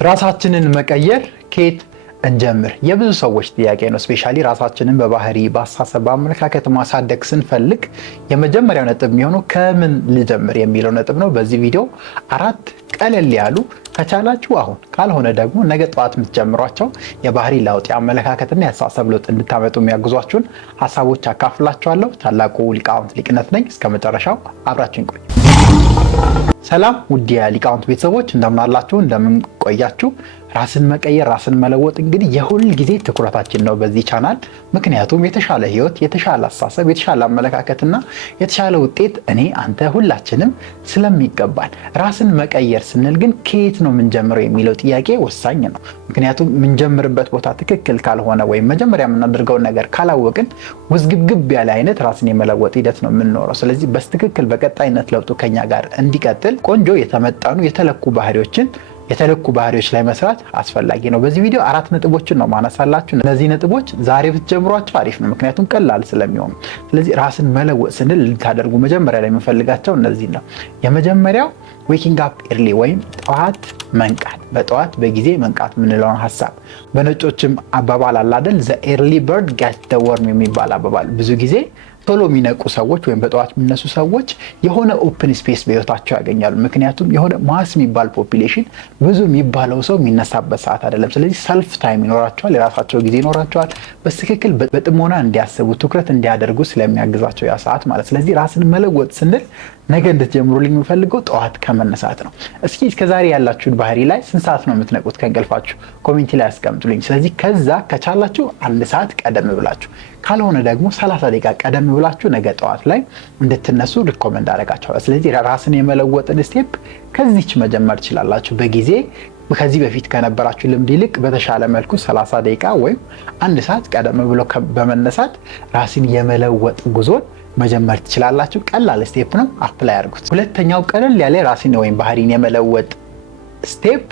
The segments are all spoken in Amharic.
ራሳችንን መቀየር ከየት እንጀምር? የብዙ ሰዎች ጥያቄ ነው። ስፔሻሊ ራሳችንን በባህሪ በአስተሳሰብ በአመለካከት ማሳደግ ስንፈልግ የመጀመሪያው ነጥብ የሚሆነው ከምን ልጀምር የሚለው ነጥብ ነው። በዚህ ቪዲዮ 4 ቀለል ያሉ ከቻላችሁ አሁን ካልሆነ ደግሞ ነገ ጠዋት የምትጀምሯቸው የባህሪ ለውጥ የአመለካከትና የአስተሳሰብ ለውጥ እንድታመጡ የሚያግዟችሁን ሀሳቦች አካፍላችኋለሁ። ታላቁ ሊቃውንት ሊቅነት ነኝ። እስከ መጨረሻው አብራችሁን ቆዩ። ሰላም ውድ የሊቃውንት ቤተሰቦች እንደምን አላችሁ? እንደምን ቆያችሁ? ራስን መቀየር ራስን መለወጥ እንግዲህ የሁል ጊዜ ትኩረታችን ነው በዚህ ቻናል። ምክንያቱም የተሻለ ህይወት፣ የተሻለ አስተሳሰብ፣ የተሻለ አመለካከትና የተሻለ ውጤት እኔ አንተ ሁላችንም ስለሚገባል። ራስን መቀየር ስንል ግን ከየት ነው የምንጀምረው የሚለው ጥያቄ ወሳኝ ነው። ምክንያቱም የምንጀምርበት ቦታ ትክክል ካልሆነ ወይም መጀመሪያ የምናደርገውን ነገር ካላወቅን ውዝግብግብ ያለ አይነት ራስን የመለወጥ ሂደት ነው የምንኖረው። ስለዚህ በትክክል በቀጣይነት ለውጡ ከኛ ጋር እንዲቀጥል ቆንጆ የተመጠኑ የተለኩ ባህሪዎች ላይ መስራት አስፈላጊ ነው። በዚህ ቪዲዮ 4 ነጥቦችን ነው ማነሳላችሁ። እነዚህ ነጥቦች ዛሬ ብትጀምሯቸው አሪፍ ነው፣ ምክንያቱም ቀላል ስለሚሆኑ። ስለዚህ ራስን መለወጥ ስንል ልታደርጉ መጀመሪያ ላይ የምፈልጋቸው እነዚህ ነው። የመጀመሪያው ዌኪንግ አፕ ኤርሊ ወይም ጠዋት መንቃት፣ በጠዋት በጊዜ መንቃት የምንለውን ሀሳብ በነጮችም አባባል አለ አይደል? ዘ ኤርሊ በርድ ጋት ዘ ወርም የሚባል አባባል። ብዙ ጊዜ ቶሎ የሚነቁ ሰዎች ወይም በጠዋት የሚነሱ ሰዎች የሆነ ኦፕን ስፔስ በህይወታቸው ያገኛሉ። ምክንያቱም የሆነ ማስ የሚባል ፖፑሌሽን ብዙ የሚባለው ሰው የሚነሳበት ሰዓት አይደለም። ስለዚህ ሰልፍ ታይም ይኖራቸዋል፣ የራሳቸው ጊዜ ይኖራቸዋል። በትክክል በጥሞና እንዲያስቡ ትኩረት እንዲያደርጉ ስለሚያግዛቸው ያ ሰዓት ማለት። ስለዚህ ራስን መለወጥ ስንል ነገ እንድትጀምሩልኝ የምፈልገው ጠዋት ከመነሳት ነው። እስኪ እስከዛሬ ያላችሁን ባህሪ ላይ ስንት ሰዓት ነው የምትነቁት ከእንቅልፋችሁ? ኮሜንት ላይ አስቀምጡልኝ። ስለዚህ ከዛ ከቻላችሁ 1 ሰዓት ቀደም ብላችሁ ካልሆነ ደግሞ 30 ደቂቃ ቀደም ብላችሁ ነገ ጠዋት ላይ እንድትነሱ ሪኮመንድ አደርጋችኋለሁ። ስለዚህ ራስን የመለወጥን ስቴፕ ከዚች መጀመር ትችላላችሁ። በጊዜ ከዚህ በፊት ከነበራችሁ ልምድ ይልቅ በተሻለ መልኩ 30 ደቂቃ ወይም 1 ሰዓት ቀደም ብሎ በመነሳት ራስን የመለወጥ ጉዞን መጀመር ትችላላችሁ። ቀላል ስቴፕ ነው፣ አፕላይ አድርጉት። ሁለተኛው ቀለል ያለ ራስን ወይም ባህሪን የመለወጥ ስቴፕ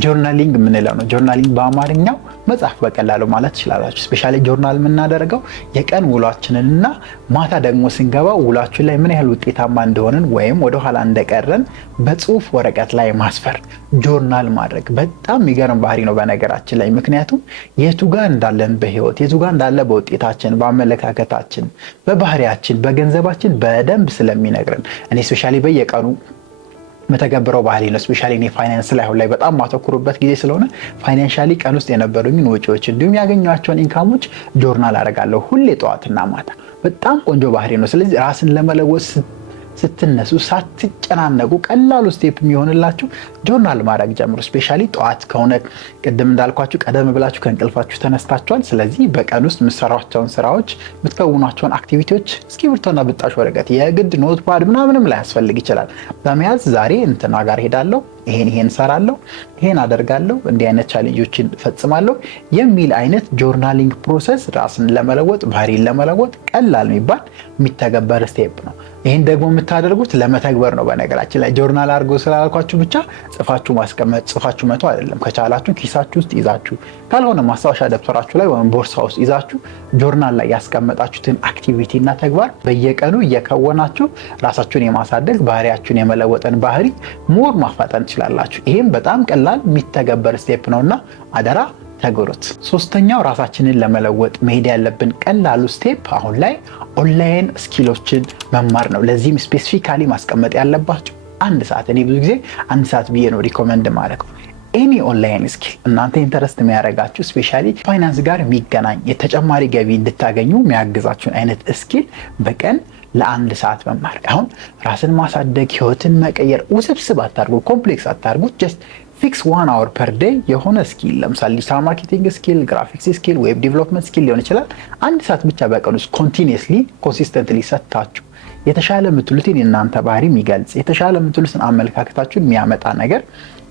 ጆርናሊንግ የምንለው ነው። ጆርናሊንግ በአማርኛው መጽሐፍ በቀላሉ ማለት ትችላላችሁ። ስፔሻሊ ጆርናል የምናደርገው የቀን ውሏችንንና ማታ ደግሞ ስንገባ ውሏችን ላይ ምን ያህል ውጤታማ እንደሆንን ወይም ወደኋላ እንደቀረን በጽሁፍ ወረቀት ላይ ማስፈር፣ ጆርናል ማድረግ በጣም የሚገርም ባህሪ ነው በነገራችን ላይ። ምክንያቱም የቱ ጋር እንዳለን በህይወት የቱ ጋር እንዳለ በውጤታችን፣ በአመለካከታችን፣ በባህሪያችን፣ በገንዘባችን በደንብ ስለሚነግረን እኔ ስፔሻሊ በየቀኑ መተገብረው ባህሪ ነው። ስፔሻሊ እኔ ፋይናንስ ላይ አሁን ላይ በጣም ማተኩሩበት ጊዜ ስለሆነ ፋይናንሻሊ ቀን ውስጥ የነበሩኝን ወጪዎች እንዲሁም ያገኟቸውን ኢንካሞች ጆርናል አደርጋለሁ ሁሌ ጠዋትና ማታ። በጣም ቆንጆ ባህሪ ነው። ስለዚህ ራስን ለመለወጥ ስትነሱ ሳትጨናነቁ ቀላሉ ስቴፕ የሚሆንላችሁ ጆርናል ማድረግ ጀምሩ። ስፔሻሊ ጠዋት ከሆነ ቅድም እንዳልኳችሁ ቀደም ብላችሁ ከእንቅልፋችሁ ተነስታችኋል። ስለዚህ በቀን ውስጥ የምትሰሯቸውን ስራዎች የምትከውኗቸውን አክቲቪቲዎች እስክሪብቶና ብጣሽ ወረቀት የግድ ኖትፓድ ምናምንም ላይ ያስፈልግ ይችላል በመያዝ ዛሬ እንትና ጋር ሄዳለሁ፣ ይሄን ሰራለሁ፣ ይሄን አደርጋለሁ፣ እንዲህ አይነት ቻሌንጆችን ፈጽማለሁ የሚል አይነት ጆርናሊንግ ፕሮሰስ ራስን ለመለወጥ ባህሪን ለመለወጥ ቀላል የሚባል የሚተገበር ስቴፕ ነው። ይሄን ደግሞ የምታደርጉት ለመተግበር ነው። በነገራችን ላይ ጆርናል አድርጎ ስላልኳችሁ ብቻ ጽፋችሁ ማስቀመጥ ጽፋችሁ መተው አይደለም። ከቻላችሁ ኪሳችሁ ውስጥ ይዛችሁ ካልሆነ ማስታወሻ ደብተራችሁ ላይ ወይም ቦርሳ ውስጥ ይዛችሁ ጆርናል ላይ ያስቀመጣችሁትን አክቲቪቲ እና ተግባር በየቀኑ እየከወናችሁ ራሳችሁን የማሳደግ ባህሪያችሁን የመለወጥን ባህሪ ሞር ማፋጠን ትችላላችሁ። ይሄም በጣም ቀላል የሚተገበር ስቴፕ ነውና አደራ ተግብሩት። ሶስተኛው ራሳችንን ለመለወጥ መሄድ ያለብን ቀላሉ ስቴፕ አሁን ላይ ኦንላይን ስኪሎችን መማር ነው። ለዚህም ስፔሲፊካሊ ማስቀመጥ ያለባችሁ 1 ሰዓት። እኔ ብዙ ጊዜ 1 ሰዓት ብዬ ነው ሪኮመንድ ማድረግ። ኤኒ ኦንላይን ስኪል እናንተ ኢንተረስት የሚያደርጋችሁ ስፔሻሊ ፋይናንስ ጋር የሚገናኝ የተጨማሪ ገቢ እንድታገኙ የሚያግዛችሁን አይነት ስኪል በቀን ለ1 ሰዓት መማር። አሁን ራስን ማሳደግ ህይወትን መቀየር ውስብስብ አታርጉ፣ ኮምፕሌክስ አታርጉት። ጀስት ፊክስ 1 hour per day የሆነ ስኪል፣ ለምሳሌ ዲጂታል ማርኬቲንግ ስኪል፣ ግራፊክስ ስኪል፣ ዌብ ዲቨሎፕመንት ስኪል ሊሆን ይችላል። 1 ሰዓት ብቻ በቀን ውስጥ ኮንቲኒየስሊ ኮንሲስተንትሊ ሰጥታችሁ የተሻለ የምትሉትን የእናንተ ባህሪ የሚገልጽ የተሻለ የምትሉትን አመለካከታችሁን የሚያመጣ ነገር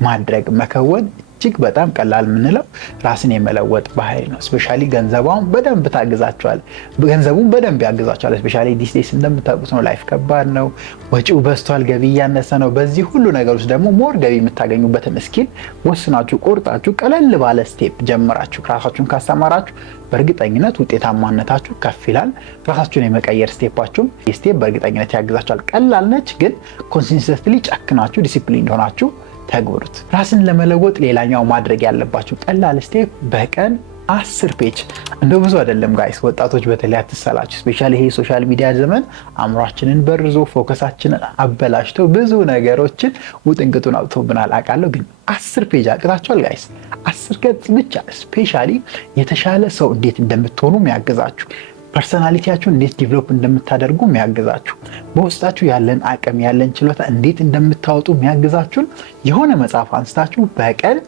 ማድረግ መከወን እጅግ በጣም ቀላል የምንለው ራስን የመለወጥ ባህሪ ነው። ስፔሻሊ ገንዘቡን በደንብ ታግዛቸዋል፣ ገንዘቡን በደንብ ያግዛቸዋል። ስፔሻሊ ዲስ ዴይስ እንደምታውቁት ነው፣ ላይፍ ከባድ ነው፣ ወጪው በዝቷል፣ ገቢ እያነሰ ነው። በዚህ ሁሉ ነገር ውስጥ ደግሞ ሞር ገቢ የምታገኙበትን ስኪል ወስናችሁ ቆርጣችሁ ቀለል ባለ ስቴፕ ጀምራችሁ ራሳችሁን ካስተማራችሁ በእርግጠኝነት ውጤታማነታችሁ ከፍ ይላል። ራሳችሁን የመቀየር ስቴፓችሁም ስቴፕ በእርግጠኝነት ያግዛችኋል። ቀላል ነች፣ ግን ኮንሲስተንትሊ ጨክናችሁ ዲሲፕሊን ሆናችሁ ተግብሩት። ራስን ለመለወጥ ሌላኛው ማድረግ ያለባችሁ ቀላል ስቴፕ በቀን 10 ፔጅ። እንደው ብዙ አይደለም ጋይስ፣ ወጣቶች በተለይ አትሰላችሁ። ስፔሻሊ ይሄ ሶሻል ሚዲያ ዘመን አእምሯችንን በርዞ ፎከሳችንን አበላሽቶ ብዙ ነገሮችን ውጥንቅጡን አውጥቶብናል አውቃለሁ። ግን 10 ፔጅ አቅታችኋል ጋይስ? 10 ገጽ ብቻ። ስፔሻሊ የተሻለ ሰው እንዴት እንደምትሆኑ የሚያግዛችሁ፣ ፐርሰናሊቲያችሁን እንዴት ዲቨሎፕ እንደምታደርጉ የሚያግዛችሁ፣ በውስጣችሁ ያለን አቅም ያለን ችሎታ እንዴት እንደምታወጡ የሚያግዛችሁን የሆነ መጽሐፍ አንስታችሁ በቀን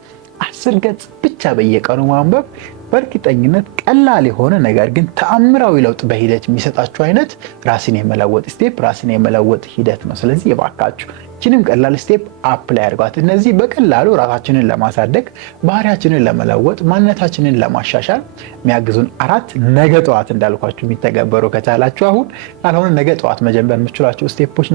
10 ገጽ ብቻ በየቀኑ ማንበብ በእርግጠኝነት ቀላል የሆነ ነገር ግን ተአምራዊ ለውጥ በሂደት የሚሰጣችሁ አይነት ራስን የመለወጥ ስቴፕ፣ ራስን የመለወጥ ሂደት ነው። ስለዚህ የባካችሁ ይህችንም ቀላል ስቴፕ አፕላይ አድርጓት። እነዚህ በቀላሉ ራሳችንን ለማሳደግ፣ ባህሪያችንን ለመለወጥ፣ ማንነታችንን ለማሻሻል የሚያግዙን 4 ነገ ጠዋት እንዳልኳችሁ የሚተገበሩ ከቻላችሁ አሁን፣ ካልሆነ ነገ ጠዋት መጀመር የምችሏቸው ስቴፖች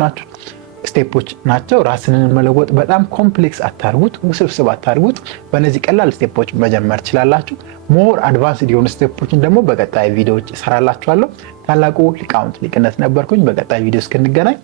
ናቸው። ራስን መለወጥ በጣም ኮምፕሌክስ አታርጉት፣ ውስብስብ አታርጉት። በእነዚህ ቀላል ስቴፖች መጀመር ትችላላችሁ። ሞር አድቫንስድ የሆኑ ስቴፖችን ደግሞ በቀጣይ ቪዲዮዎች እሰራላችኋለሁ። ታላቁ ሊቃውንት ሊቅነት ነበርኩኝ። በቀጣይ ቪዲዮ እስክንገናኝ